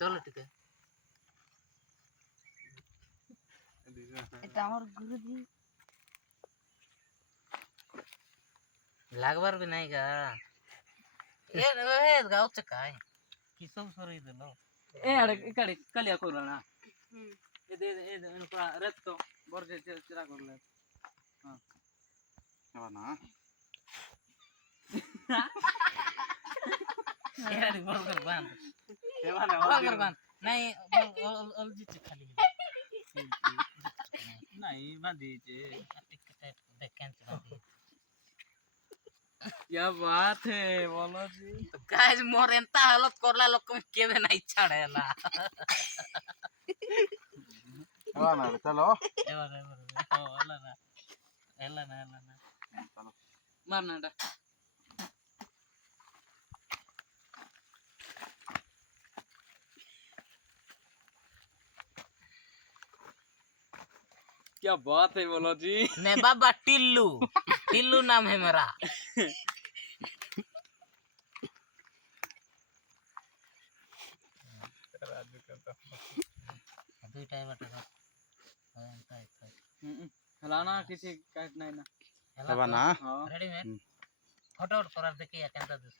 चलो ठीक है এটা আমার গুরুজি लागबार भी नहीं का ये गाँव से काय किसम सरी दिलो ए अरे इकडे कलिया करू ना ये इनको रेत तो बरजे चिरा कर ले हां हवा ना यार बर्गर बांध सेवा ना बर्गर बांध नहीं अलजी से खाली नहीं बांधी जे टिकट देखें बांधी क्या बात है बोलो जी तो गाइस मोर एंता हालत करला लोग में केबे नहीं छाड़ेला हवा ना चलो एला ना चलो मारना डा क्या बात है बोलो जी मैं बाबा टिल्लू टिल्लू नाम है मेरा दुईटा बटा एंता हलाना किसी काट नहीं ना हवा ना रेडी मैन फोटो करार देखिए केंता दिस